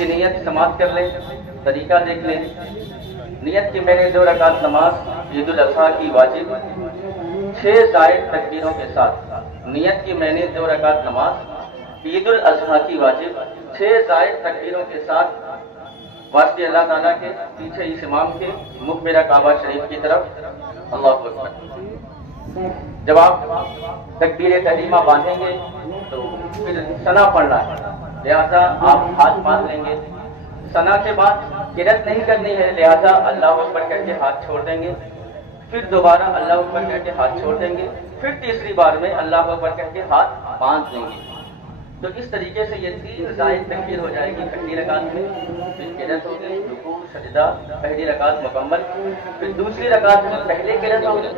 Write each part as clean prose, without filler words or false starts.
کی نیت سماعت کر لیں، طریقہ دیکھ لیں۔ نیت کی میں نے 2 رکعت نماز عید الاضحیٰ کی واجب 6 زائد تکبیروں کے ساتھ، نیت کی میں نے 2 رکعت نماز عید الاضحیٰ کی واجب 6 زائد تکبیروں کے ساتھ واسطے اللہ تعالیٰ کے، پیچھے اس امام کے، مخ میرا کعبہ شریف کی طرف، اللہ اکبر۔ جب آپ تکبیر تحریمہ باندھیں گے تو پھر ثنا پڑھنا ہے، لہذا آپ ہاتھ باندھ لیں گے۔ ثنا کے بعد قرأت نہیں کرنی ہے، لہذا اللہ اکبر کہہ کے ہاتھ چھوڑ دیں گے، پھر دوبارہ اللہ اکبر کہہ کے ہاتھ چھوڑ دیں گے، پھر تیسری بار میں اللہ اکبر کہہ کے ہاتھ باندھ دیں گے۔ تو اس طریقے سے یہ 3 زائد تکبیر ہو جائے گی پہلی رکعت میں، پھر قرأت ہوگی، رکوع سجدہ، پہلی رکعت مکمل، پھر دوسری رکعت میں پہلے قرأت ہوگی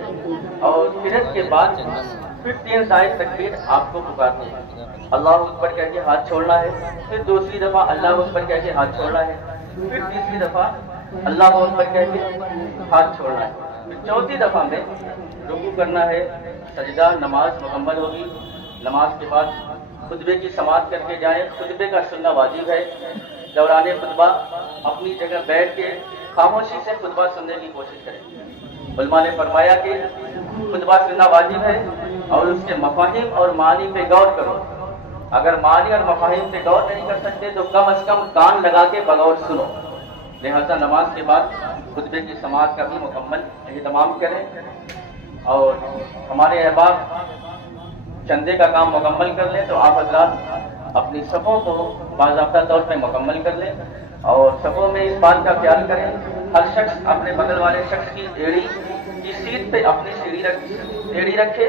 اور قرأت کے بعد پھر 3 زائد تکبیر آپ کو پکارنی ہے، اللہ اکبر کہہ کے ہاتھ چھوڑنا ہے، پھر دوسری دفعہ اللہ اکبر کہہ کے ہاتھ چھوڑنا ہے، پھر تیسری دفعہ اللہ اکبر کہہ کے ہاتھ چھوڑنا ہے، پھر چوتھی دفعہ میں رکوع کرنا ہے، سجدہ، نماز مکمل ہوگی۔ نماز کے بعد خطبے کی سماعت کر کے جائیں، خطبے کا سننا واجب ہے۔ دوران خطبہ اپنی جگہ بیٹھ کے خاموشی سے خطبہ سننے کی کوشش کریں۔ علماء نے فرمایا کہ خطبہ سننا واجب ہے اور اس کے مفاہیم اور معانی پہ غور کرو۔ اگر معانی اور مفاہیم پہ غور نہیں کر سکتے تو کم از کم کان لگا کے بغور سنو۔ لہذا نماز کے بعد خطبے کی سماعت کا بھی مکمل اہتمام کریں، اور ہمارے احباب چندے کا کام مکمل کر لیں تو آپ حضرات اپنی صفوں کو باضابطہ طور پہ مکمل کر لیں، اور صفوں میں اس بات کا خیال کریں ہر شخص اپنے بغل والے شخص کی ایڑی کی سیٹ پہ اپنی ایڑی رکھے،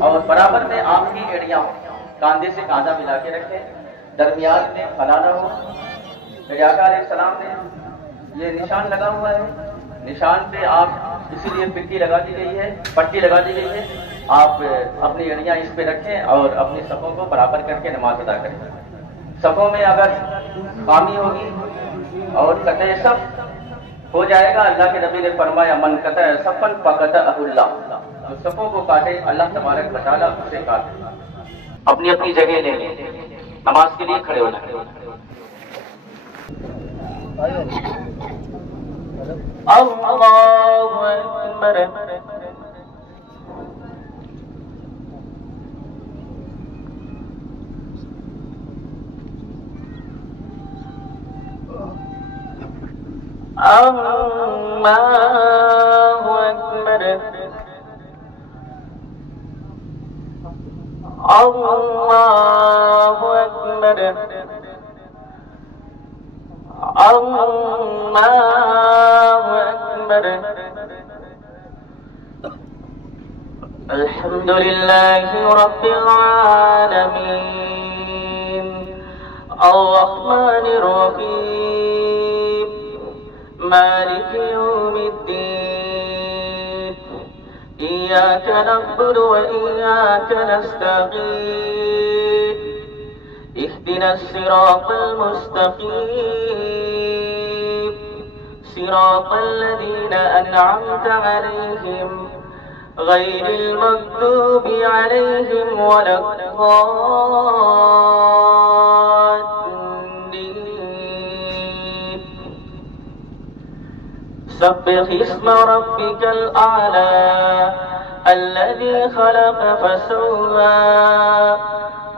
اور برابر میں آپ کی ایڑیاں ہوں، کاندھے سے کاندھا ملا کے رکھیں، درمیان میں خلا نہ ہو۔ میرے آقا علیہ السلام نے یہ نشان لگا ہوا ہے، نشان پہ آپ اسی لیے پٹی لگا دی گئی ہے، آپ اپنی ایڑیاں اس پہ رکھیں اور اپنی صفوں کو برابر کر کے نماز ادا کریں۔ صفوں میں اگر خامی ہوگی اور قطع صف ہو جائے گا، اللہ کے نبی نے فرمایا من قطع صفن فقطعہ اللہ، جو صفوں کو کاٹے اللہ تبارک و تعالیٰ اسے کاٹے۔ اپنی اپنی جگہ لے لیں، نماز کے لیے کھڑے ہونا۔ اللہ اکبر۔ اللہ اکبر۔ اللہ اکبر۔ اللہ اکبر۔ الحمد للہ رب العالمین الرحمن الرحیم مالک یوم الدین إياك نعبد وإياك نستعين اهدنا الصراط المستقيم صراط الذين أنعمت عليهم غير المغضوب عليهم ولا الضالين سبح اسم ربك الأعلى الذي خلق فسوى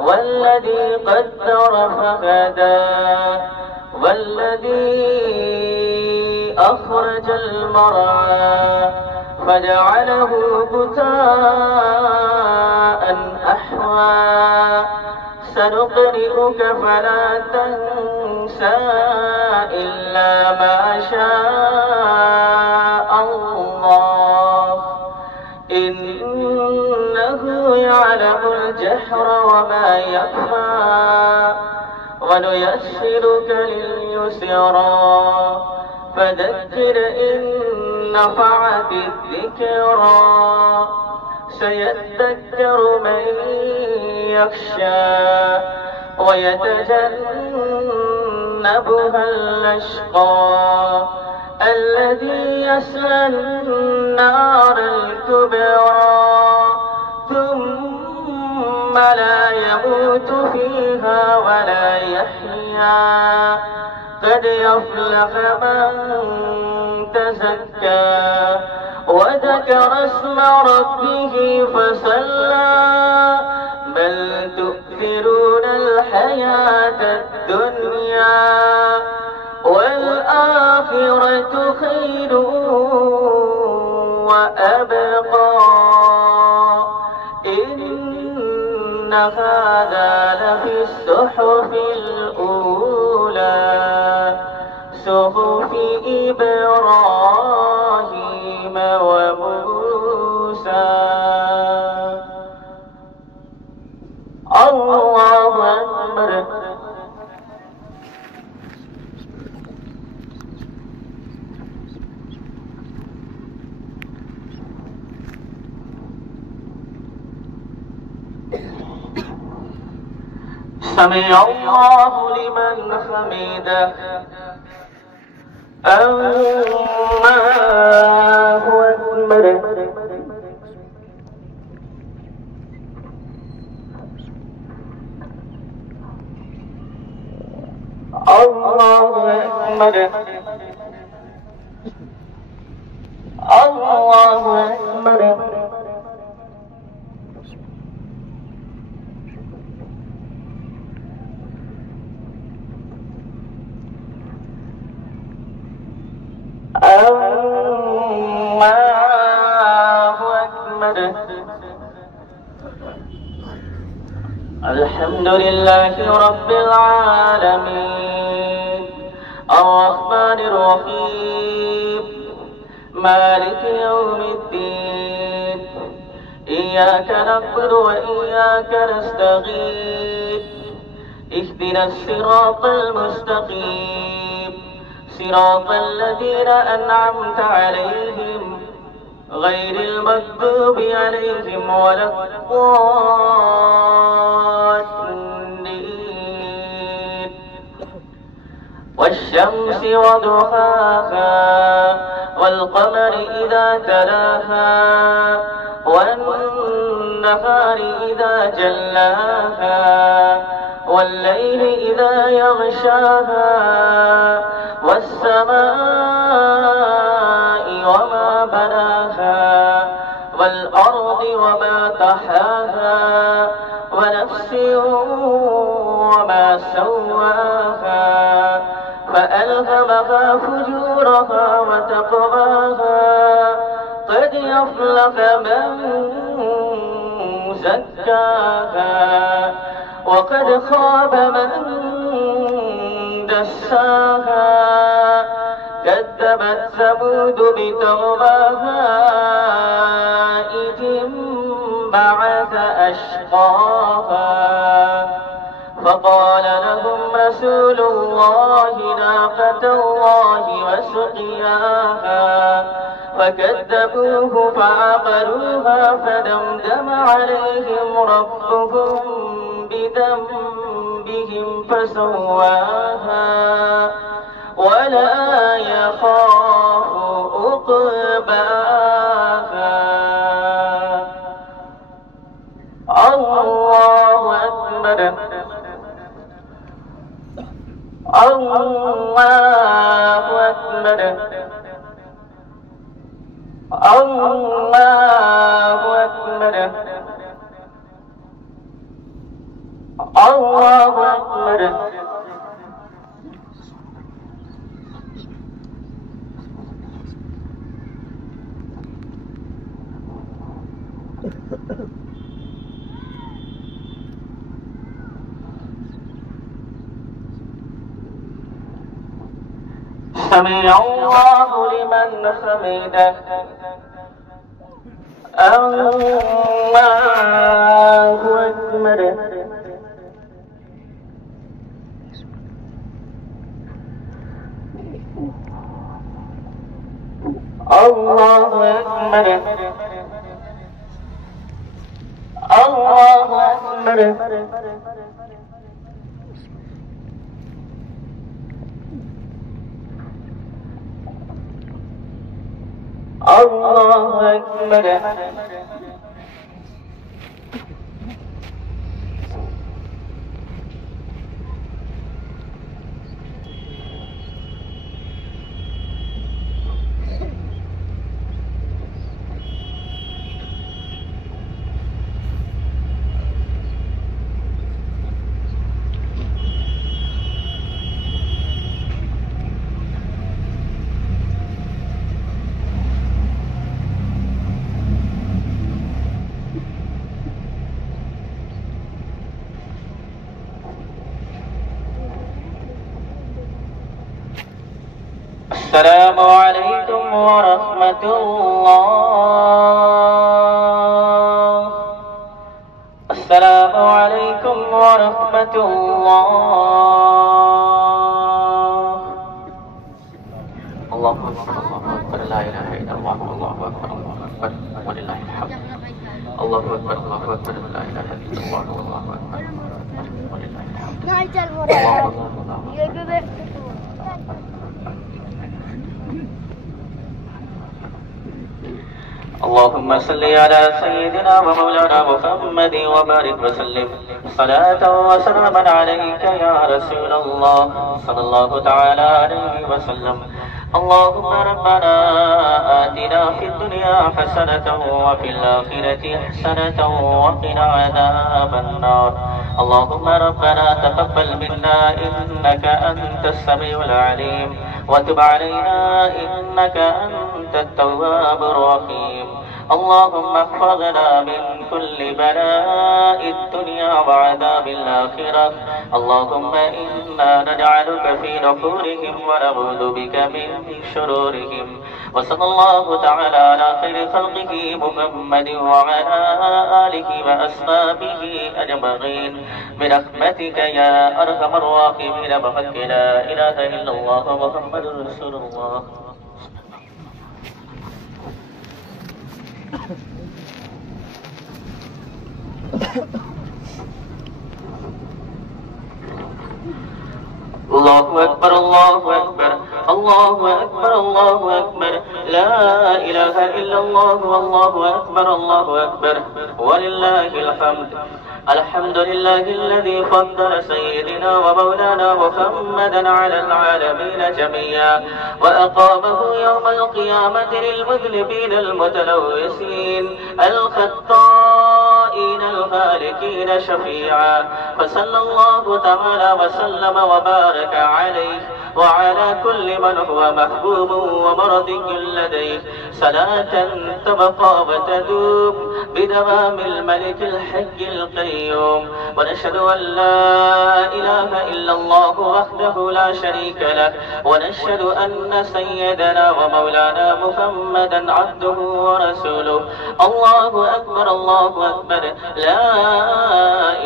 والذي قدر فهدى والذي أخرج المرعى فجعله غثاء أحوى سنقرئك فلا تنسى إلا ما شاء الله إنه يعلم الجهر وما يخفى ونيسرك لليسرى فذكر إن نفعت الذكرى سيذكر من يخشى ويتجنبها الأشقى الذي يصلى النار الكبرى ثم لا يموت فيها ولا يحيا قد أفلح من تزكى وذكر اسم ربه فصلى بل تؤثرون الحياة الدنيا والآخرة خير وأبقى إن هذا لفي الصحف الأولى صحف إبراهيم وموسى. الله أكبر. سمع الله لمن حمده. الله أكبر. الله أكبر. الله أكبر. الله أكبر. الحمد لله رب العالمين الرحمن الرحيم مالك يوم الدين إياك نعبد وإياك نستغيث اهدنا الصراط المستقيم صراط الذين أنعمت عليهم غير المغضوب عليهم ولا الضالين. والشمس وضحاها والقمر إذا تلاها والنهار إذا جلاها والليل إذا يغشاها والسماء وما بناها والأرض وما طحاها ونفس وما سواها فألهمها فجورها وتقواها قد أفلح من زكاها وقد خاب من دساها كذبت ثمود بطغواها إذ انبعث أشقاها فقال لهم رسول الله ناقة الله وسقياها فكذبوه فعقروها فدمدم عليهم ربهم بذنبهم فسواها ولا يخاف عقباها. الله أكبر. الله أكبر. الله أكبر. الله أكبر. سمع الله لمن حمده. الله أكبر. الله أكبر. الله أكبر. الله أكبر. السلام عليكم ورحمة الله. السلام عليكم ورحمة الله. الله أكبر الله أكبر لا إله إلا الله الله أكبر الله أكبر ولله الحمد. الله أكبر الله أكبر لا إله إلا الله الله أكبر ولله الحمد. اللهم صل على سيدنا ومولانا محمد وبارك وسلم صلاة وسلاما عليك يا رسول الله صلى الله تعالى عليه وسلم. اللهم ربنا آتنا في الدنيا حسنة وفي الآخرة حسنة وقنا عذاب النار. اللهم ربنا تقبل منا إنك أنت السميع العليم وتب علينا إنك أنت التواب الرحيم. اللهم احفظنا من كل بلاء الدنيا وعذاب الآخرة. اللهم إنا نجعلك في نحورهم ونعوذ بك من شرورهم. وصلى الله تعالى على خير خلقه محمد وعلى آله وأصحابه أجمعين برحمتك يا أرحم الراحمين بحق لا إله إلا الله محمد رسول الله. الله أكبر الله أكبر الله أكبر الله أكبر لا إله إلا الله والله أكبر الله أكبر ولله الحمد. الحمد لله الذي فضل سيدنا ومولانا محمدا على العالمين جميعا وأقامه يوم القيامة للمذنبين المتلوثين الخطائين الهالكين شفيعا. فصلى الله تعالى وسلم وبارك عليه وعلى كل من هو محبوب ومرضي لديه صلاة تبقى وتدوم بدوام الملك الحي القيوم. ونشهد أن لا إله إلا الله وحده لا شريك له ونشهد أن سيدنا ومولانا محمدا عبده ورسوله. الله أكبر الله أكبر لا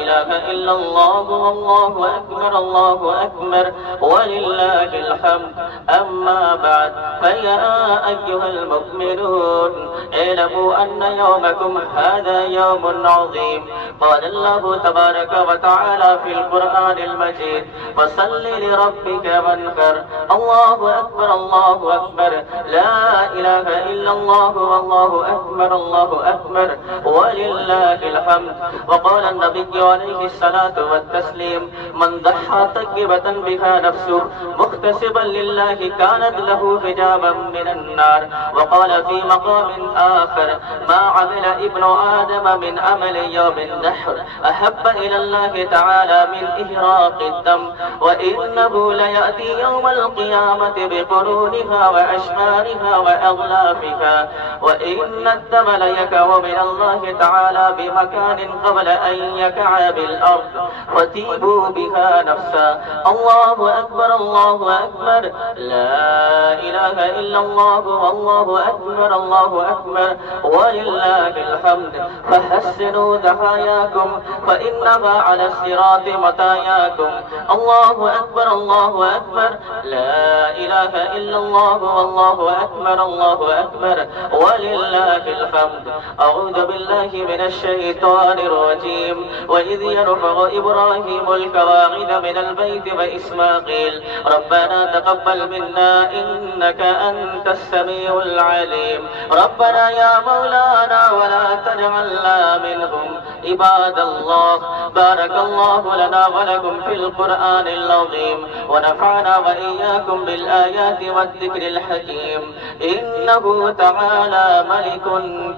إله إلا الله والله أكبر الله أكبر ولله الحمد. أما بعد فيا أيها المؤمنون اعلموا أن يومكم هذا يوم عظيم. قال الله تبارك وتعالى في القرآن المجيد فصل لربك وانحر. الله أكبر الله أكبر لا إله إلا الله والله أكبر الله أكبر ولله الحمد. وقال النبي عليه الصلاة والتسليم من ضحى طيبة بها نفسه مكتسبا لله كانت له حجابا من النار. وقال في مقام آخر ما عمل ابن آدم من عمل يوم النحر أحب إلى الله تعالى من إهراق الدم وإنه ليأتي يوم القيامة بقرونها وأشمارها وأغلافها وإن الدم ليكو من الله تعالى بمكان قبل أن يكع بالأرض فتيبوا بها نفسا. الله أكبر الله أكبر لا إله إلا الله والله أكبر الله أكبر ولله الحمد. فحسنوا ضحاياكم فإنما على الصراط مطاياكم. الله أكبر الله أكبر لا إله إلا الله والله أكبر الله أكبر ولله الحمد. أعوذ بالله من الشيطان الرجيم. وإذ يرفع إبراهيم القواعد من البيت وإسماعيل ربنا تقبل منا إنك أنت السميع العليم. ربنا يا مولانا ولا تجعلنا منهم. عباد الله بارك الله لنا ولكم في القرآن العظيم ونفعنا وإياكم بالآيات والذكر الحكيم. إنه تعالى ملك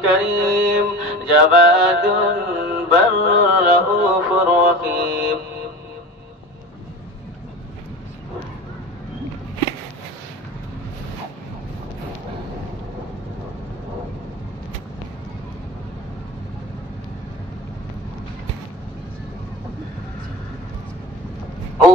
كريم جواد بر رؤوف رحيم.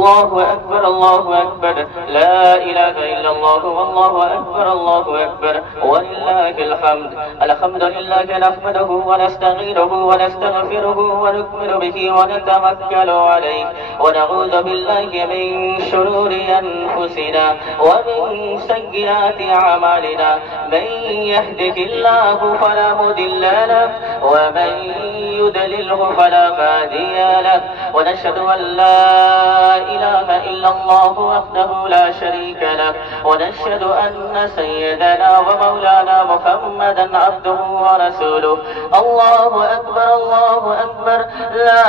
الله أكبر الله أكبر لا إله إلا الله والله أكبر الله أكبر ولله الحمد. الحمد لله نحمده ونستعينه ونستغفره ونكمل به ونتوكل عليه ونعوذ بالله من شرور أنفسنا ومن سيئات أعمالنا. من يهده الله فلا مضل له ومن يضلله فلا هادي له. ونشهد أن لا إله إلا الله وحده لا شريك له ونشهد أن سيدنا ومولانا محمدا عبده ورسوله. الله أكبر الله أكبر لا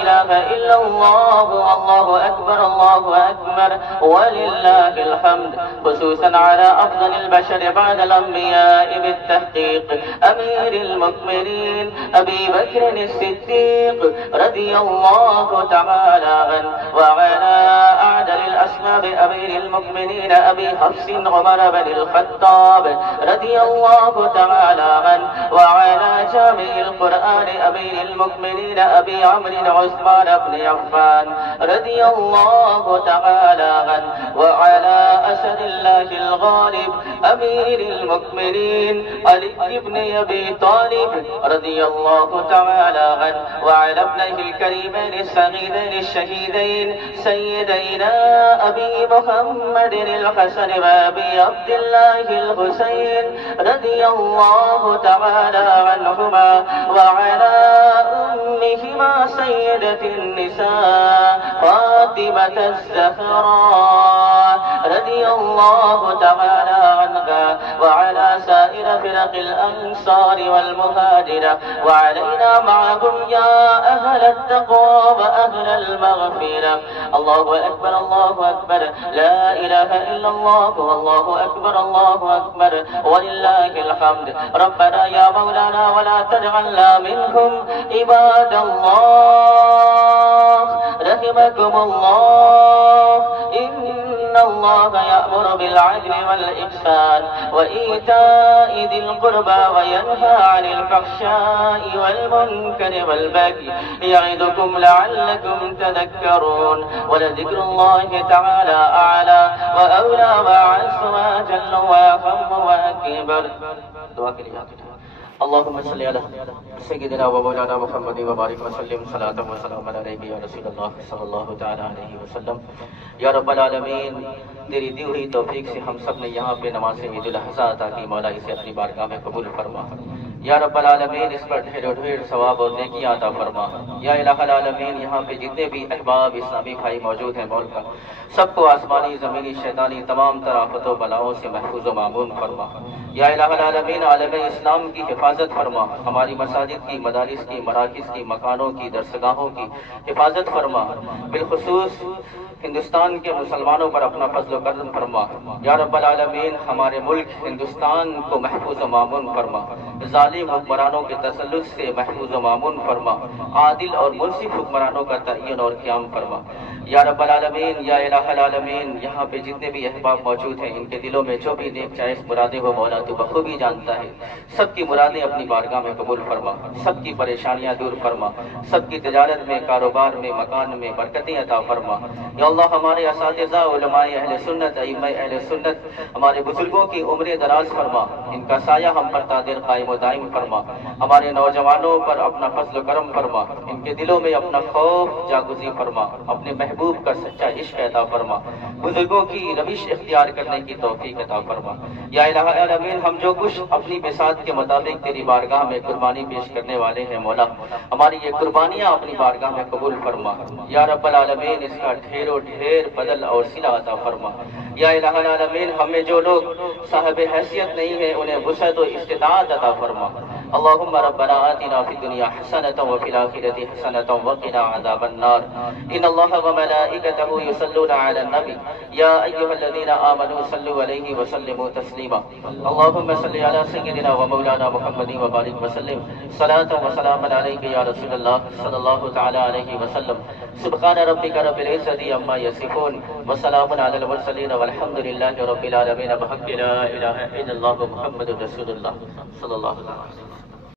إله إلا الله الله أكبر الله أكبر ولله الحمد. خصوصا على أفضل البشر بعد الأنبياء بالتحقيق أمير المؤمنين أبي بكر الصديق رضي الله تعالى عنه وعلى أعدل الأسباب أمير المؤمنين أبي حفص عمر بن الخطاب رضي الله تعالى عنه وعلى جامع القرآن أمير المؤمنين أبي عمرو عثمان بن عفان رضي الله تعالى عنه وعلى أسد الله الغالب أمير المؤمنين علي بن أبي طالب رضي الله تعالى عنه وعلى ابنه الكريمين السعيدين الشهيدين سيدينا أبي محمد الحسن وأبي عبد الله الحسين رضي الله تعالى عنهما وعلى أمهما سيدة النساء فاطمة الزهراء رضي الله تعالى عنها وعلى سائر فرق الأنصار والمهاجرة وعلينا معهم يا أهل التقوى وأهل المغفرة. الله أكبر الله أكبر لا إله إلا الله والله أكبر الله أكبر ولله الحمد. ربنا يا مولانا ولا تجعلنا منهم عباد الله رحمكم الله. إن الله يأمر بالعدل والإحسان وإيتاء ذي القربى وينهى عن الفحشاء والمنكر والبغي يعظكم لعلكم تذكرون. ولذكر الله تعالى أعلى وأولى وأعز وأجل وأهم وأكبر. دعا کے لیے اللهم صل على سيدنا ومولانا محمد وبارك وسلم صلاة وسلام عليك يا رسول الله صلی اللہ تعالی علیہ وسلم. یا رب العالمین تیری دی ہوئی توفیق سے ہم سب نے یہاں پہ نماز عید الاضحیٰ عطا کی. مولا اسے اپنی بارگاہ میں قبول فرما. یا رب العالمین اس پر ڈھیر و ڈھیر ثواب اور نیکیاں عطا فرما. یا الہ العالمین یہاں پہ جتنے بھی احباب اسلامی بھائی موجود ہیں مولا سب کو آسمانی زمینی شیطانی تمام طرح آفت و بلاؤں سے محفوظ و معمون فرما. یا الہ العالمین عالم اسلام کی حفاظت فرما. ہماری مساجد کی مدارس کی مراکز کی مکانوں کی درسگاہوں کی حفاظت فرما. بالخصوص ہندوستان کے مسلمانوں پر اپنا فضل و کرم فرما. یا رب العالمین ہمارے ملک ہندوستان کو محفوظ و معمون فرما. ظالم حکمرانوں کے تسلط سے محفوظ و معمون فرما. عادل اور منصف حکمرانوں کا تعین اور قیام فرما. یا رب العالمین یا الہ العالمین یہاں پہ جتنے بھی احباب موجود ہیں ان کے دلوں میں جو بھی نیک جائز مرادیں ہو مولا تو بخوبی جانتا ہے. سب کی مرادیں اپنی بارگاہ میں قبول فرما. سب کی پریشانیاں دور فرما. سب کی تجارت میں کاروبار میں مکان میں برکتیں عطا فرما. یا اللہ ہمارے اساتذہ علماء اہل سنت ائمہ اہل سنت ہمارے بزرگوں کی عمر دراز فرما. ان کا سایہ ہم پر قادر قائم و دائم فرما. ہمارے نوجوانوں پر اپنا فضل و کرم فرما. ان کے دلوں میں اپنا خوف جاگزی فرما. اپنے محبوب کا سچا عشق عطا فرما. بزرگوں کی روش اختیار کرنے کی توفیق عطا فرما. یا الہ العالمین ہم جو کچھ اپنی بساط کے مطابق تیری بارگاہ میں قربانی پیش کرنے والے ہیں مولا ہماری یہ قربانیاں اپنی بارگاہ میں قبول فرما. یا رب العالمین اس کا ڈھیر و ڈھیر بدل اور صلہ عطا فرما. یا الہ العالمین ہمیں جو لوگ صاحب حیثیت نہیں ہیں انہیں وسعت و استطاعت عطا فرما. اللهم ربنا آتنا في الدنيا حسنة وفي الآخرة حسنة وقنا عذاب النار. إن الله وملائكته يصلون على النبي يا أيها الذين آمنوا صلوا عليه وسلموا تسليما. اللهم صل على سيدنا ومولانا محمد وبارك وسلم صلاة وسلاما عليك يا رسول الله صلى الله تعالى عليه وسلم. سبحان ربك رب العزة عما يصفون وسلام على المرسلين والحمد لله رب العالمين. بحق لا إله إلا الله محمد رسول الله صلى الله عليه وسلم.